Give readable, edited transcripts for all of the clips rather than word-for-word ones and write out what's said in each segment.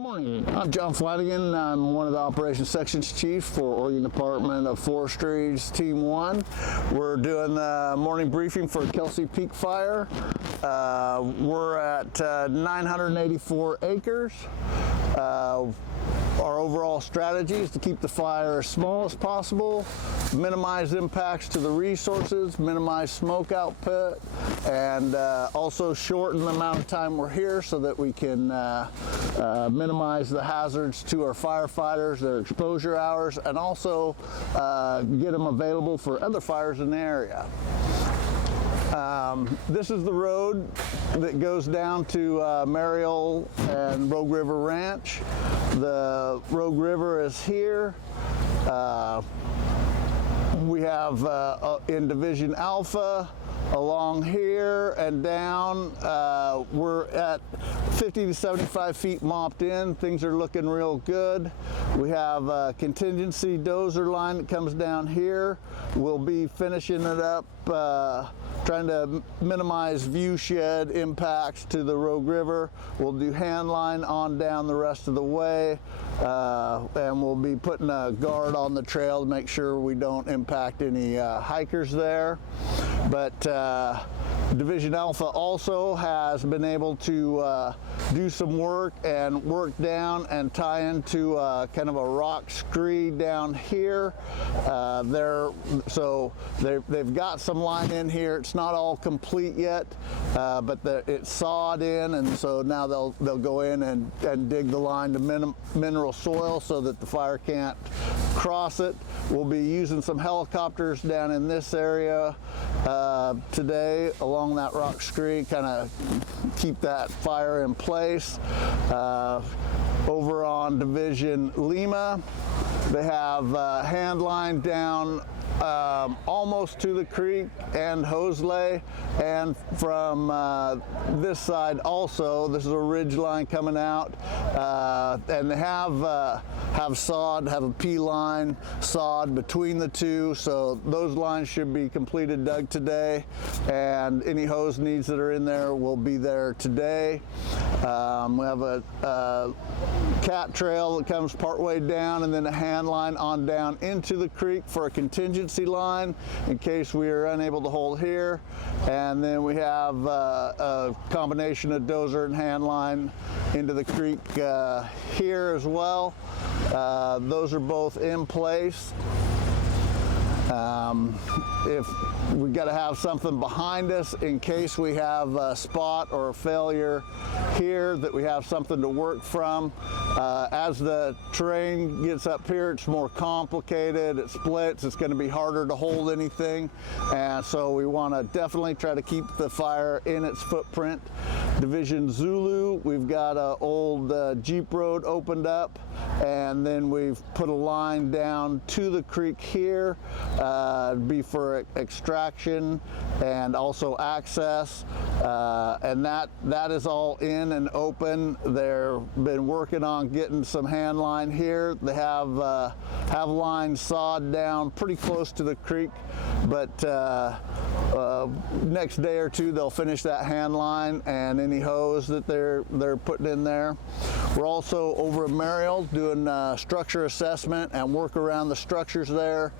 Good morning. I'm John Flannigan. I'm one of the Operations Sections Chief for Oregon Department of Forestry's Team 1. We're doing the morning briefing for Kelsey Peak Fire. We're at 984 acres. Our overall strategy is to keep the fire as small as possible, minimize impacts to the resources, minimize smoke output, and also shorten the amount of time we're here so that we can minimize the hazards to our firefighters, their exposure hours, and also get them available for other fires in the area. This is the road that goes down to Mariel and Rogue River Ranch. The Rogue River is here. We have in Division Alpha along here and down. We're at 50 to 75 feet mopped in. Things are looking real good. We have a contingency dozer line that comes down here. We'll be finishing it up, trying to minimize view shed impacts to the Rogue River. We'll do hand line on down the rest of the way, and we'll be putting a guard on the trail to make sure we don't impact any hikers there. But Division Alpha also has been able to do some work and work down and tie into kind of a rock scree down here. So they've got some line in here. It's not all complete yet, but it's sawed in, and so now they'll go in and dig the line to mineral soil so that the fire can't cross it. We'll be using some helicopters down in this area today along that rock scree, kind of keep that fire in place. Over on Division Lima, they have hand line down almost to the creek and hose lay, and from this side also. This is a ridge line coming out, and they have a P line sawed between the two, so those lines should be completed, dug today, and any hose needs that are in there will be there today. We have a cat trail that comes partway down, and then a hand line on down into the creek for a contingency line in case we are unable to hold here. And then we have a combination of dozer and hand line into the creek here as well. Those are both in place. If we got to have something behind us in case we have a spot or a failure here, that we have something to work from. As the terrain gets up here, it's more complicated, it splits, it's going to be harder to hold anything, and so we want to definitely try to keep the fire in its footprint. Division Zulu, we've got an old Jeep road opened up, and then we've put a line down to the creek here, be for extraction and also access, and that is all in and open. They've been working on getting some hand line here. They have lines sawed down pretty close to the creek, but next day or two they'll finish that hand line and any hose that they're putting in there. We're also over at Mariel doing structure assessment and work around the structures there.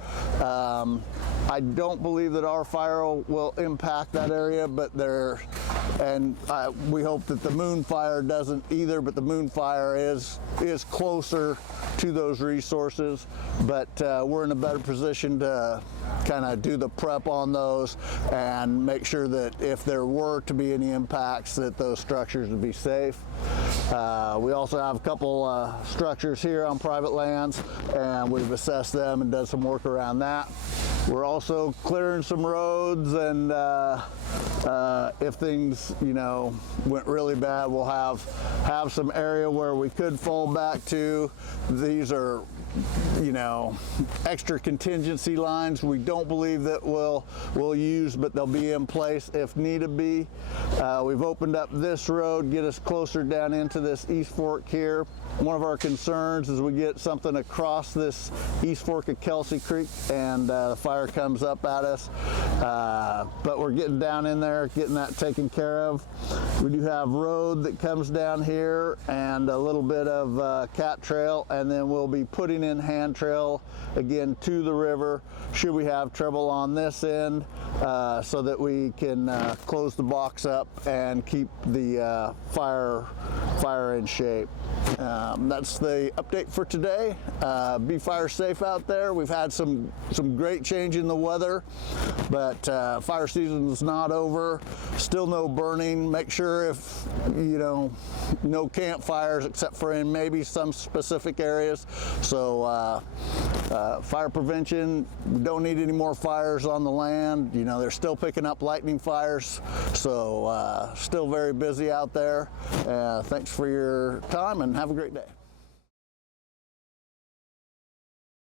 I don't believe that our fire will impact that area, but we hope that the Moon Fire doesn't either, but the Moon Fire is closer to those resources, but we're in a better position to kind of do the prep on those and make sure that if there were to be any impacts, that those structures would be safe. We also have a couple structures here on private lands, and we've assessed them and done some work around that. We're also clearing some roads, and if things, went really bad, we'll have some area where we could fall back to. These are you know, extra contingency lines we don't believe that we'll use, but they'll be in place if need be. We've opened up this road, get us closer down into this East Fork here. One of our concerns is we get something across this East Fork of Kelsey Creek and the fire comes up at us. But we're getting down in there, getting that taken care of. We do have road that comes down here and a little bit of cat trail, and then we'll be putting in hand trail again to the river should we have trouble on this end, so that we can close the box up and keep the fire in shape. That's the update for today. Be fire safe out there. We've had some great change in the weather, but fire season is not over. Still no burning. Make sure if, you know, no campfires except for in maybe some specific areas. So fire prevention, we don't need any more fires on the land. You know, they're still picking up lightning fires, so still very busy out there. Thanks for your time and have a great day.